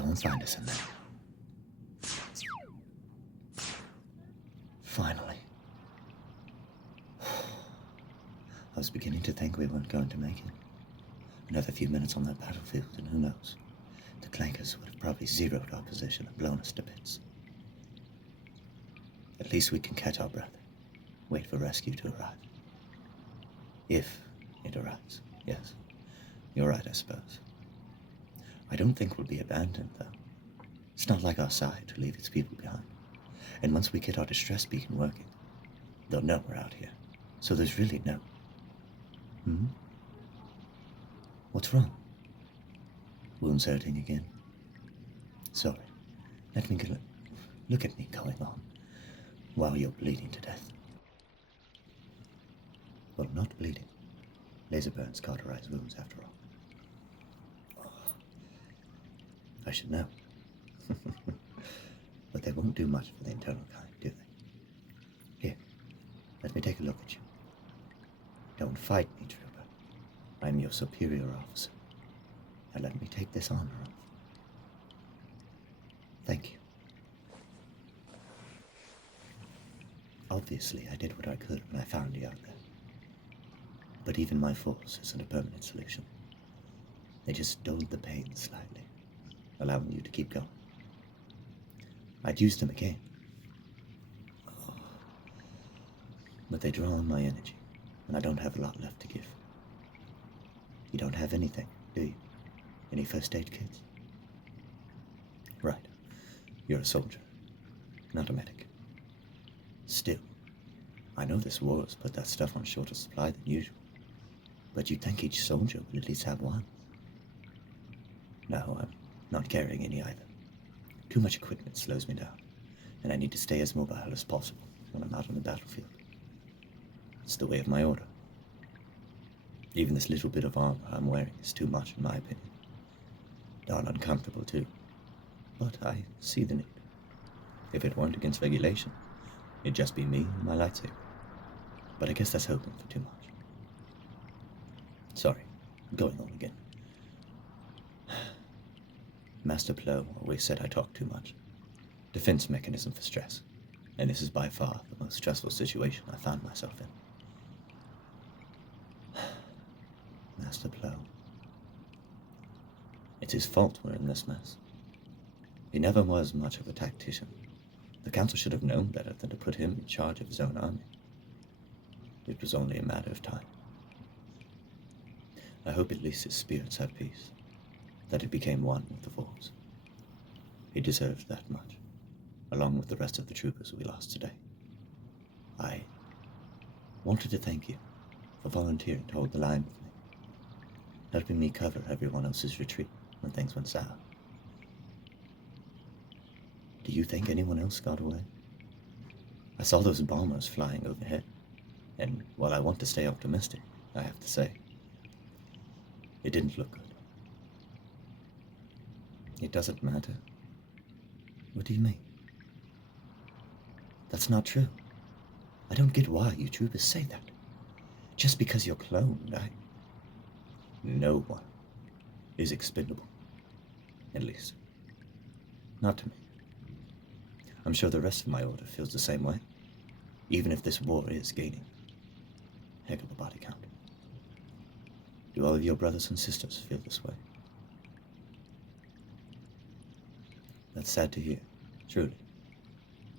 They won't find us in there. Finally. I was beginning to think we weren't going to make it. Another few minutes on that battlefield, and who knows? The clankers would have probably zeroed our position and blown us to bits. At least we can catch our breath. Wait for rescue to arrive. If it arrives, yes. You're right, I suppose. I don't think we'll be abandoned, though. It's not like our side to leave its people behind. And once we get our distress beacon working, they'll know we're out here. So there's really no... What's wrong? Wounds hurting again? Sorry. Let me get look at me going on while you're bleeding to death. Well, not bleeding. Laser burns cauterize wounds after all. I should know. But they won't do much for the internal kind, do they? Here, let me take a look at you. Don't fight me, trooper. I'm your superior officer. Now let me take this armor off. Thank you. Obviously, I did what I could when I found you out there. But even my force isn't a permanent solution. They just dulled the pain slightly, allowing you to keep going. I'd use them again. But they draw on my energy, and I don't have a lot left to give. You don't have anything, do you? Any first aid kits? Right. You're a soldier, not a medic. Still, I know this war has put that stuff on shorter supply than usual, but you'd think each soldier would at least have one. No, I'm not carrying any either. Too much equipment slows me down, and I need to stay as mobile as possible when I'm out on the battlefield. It's the way of my order. Even this little bit of armor I'm wearing is too much, in my opinion. Darn uncomfortable, too. But I see the need. If it weren't against regulation, it'd just be me and my lightsaber. But I guess that's hoping for too much. Sorry, going on again. Master Plo always said I talked too much. Defense mechanism for stress. And this is by far the most stressful situation I found myself in. Master Plo. It's his fault we're in this mess. He never was much of a tactician. The council should have known better than to put him in charge of his own army. It was only a matter of time. I hope at least his spirits have peace, that it became one with the Force. He deserved that much, along with the rest of the troopers we lost today. I wanted to thank you for volunteering to hold the line with me, helping me cover everyone else's retreat when things went sour. Do you think anyone else got away? I saw those bombers flying overhead, and while I want to stay optimistic, I have to say, it didn't look good. It doesn't matter. What do you mean? That's not true. I don't get why you troopers say that. Just because you're cloned, No one is expendable. At least, not to me. I'm sure the rest of my order feels the same way, even if this war is gaining heck of a body count. Do all of your brothers and sisters feel this way? That's sad to hear, truly.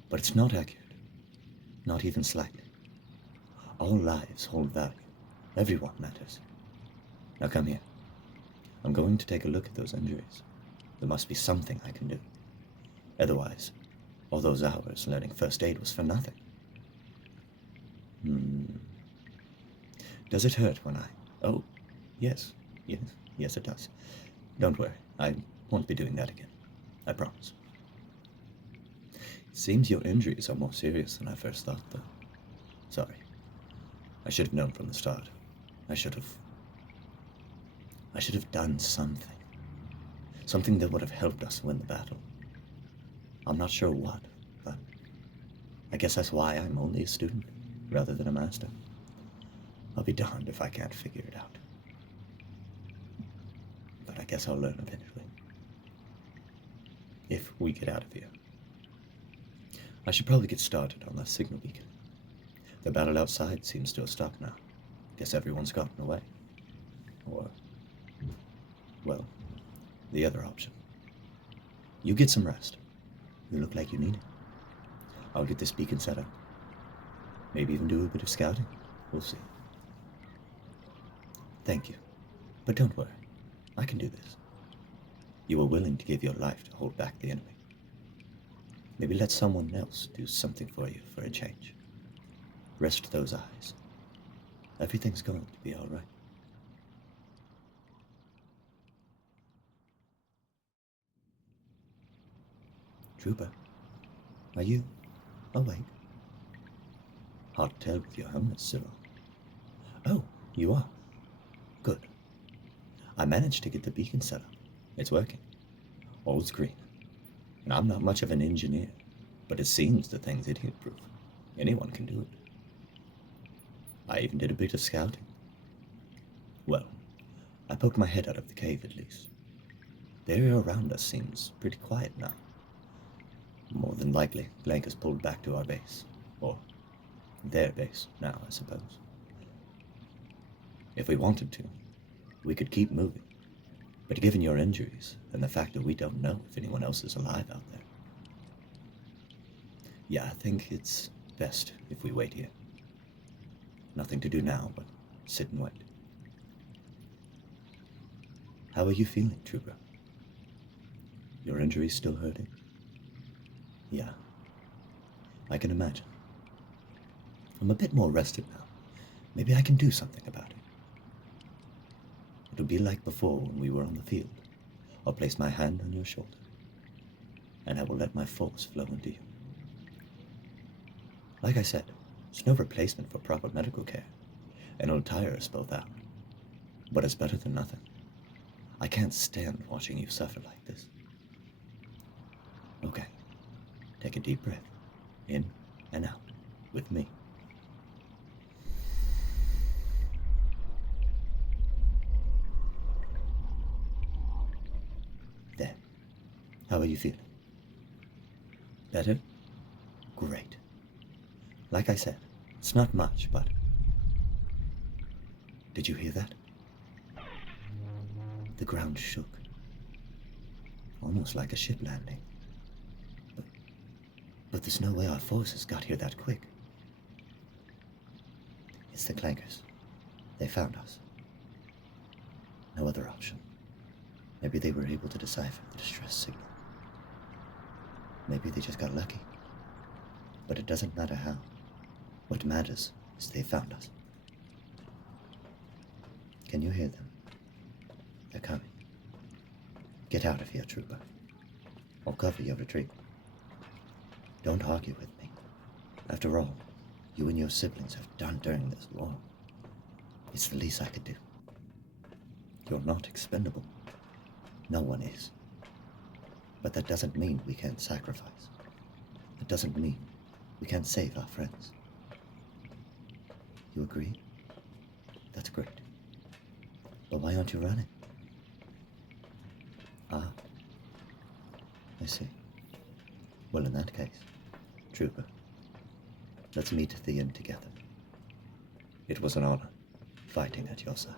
But it's not accurate. Not even slightly. All lives hold value. Everyone matters. Now come here. I'm going to take a look at those injuries. There must be something I can do. Otherwise, all those hours learning first aid was for nothing. Does it hurt when I... Oh, yes, it does. Don't worry, I won't be doing that again. I promise. It seems your injuries are more serious than I first thought, though. Sorry. I should have known from the start. I should have done something. Something that would have helped us win the battle. I'm not sure what, but I guess that's why I'm only a student, rather than a master. I'll be darned if I can't figure it out. But I guess I'll learn eventually. if we get out of here. I should probably get started on that signal beacon. The battle outside seems to have stopped now. Guess everyone's gotten away. Or, well, the other option. You get some rest. You look like you need it. I'll get this beacon set up. Maybe even do a bit of scouting. We'll see. Thank you. But don't worry. I can do this. You were willing to give your life to hold back the enemy. Maybe let someone else do something for you for a change. Rest those eyes. Everything's going to be all right. Trooper, are you awake? Hard to tell with your helmet still on. Oh, you are. Good. I managed to get the beacon set up. It's working. All's green. And I'm not much of an engineer, but it seems the thing's idiot-proof. Anyone can do it. I even did a bit of scouting. Well, I poked my head out of the cave at least. The area around us seems pretty quiet now. More than likely, Blank has pulled back to our base. Or their base now, I suppose. If we wanted to, we could keep moving. But given your injuries, and the fact that we don't know if anyone else is alive out there, yeah, I think it's best if we wait here. Nothing to do now but sit and wait. How are you feeling, Trooper? Your injuries still hurting? Yeah, I can imagine. I'm a bit more rested now. Maybe I can do something about it. It'll be like before when we were on the field. I'll place my hand on your shoulder, and I will let my force flow into you. Like I said, it's no replacement for proper medical care, and it'll tire us both out. But it's better than nothing. I can't stand watching you suffer like this. Okay, take a deep breath, in and out, with me. There. How are you feeling? Better? Great. Like I said, it's not much, but... Did you hear that? The ground shook. Almost like a ship landing. But there's no way our forces got here that quick. It's the clankers. They found us. No other option. Maybe they were able to decipher the distress signal. Maybe they just got lucky. But it doesn't matter how. What matters is they found us. Can you hear them? They're coming. Get out of here, Trooper. I'll cover your retreat. Don't argue with me. After all, you and your siblings have done during this war. It's the least I could do. You're not expendable. No one is. But that doesn't mean we can't sacrifice. It doesn't mean we can't save our friends. You agree? That's great. But why aren't you running? Ah, I see. Well, in that case, Trooper, let's meet at the end together. It was an honor fighting at your side.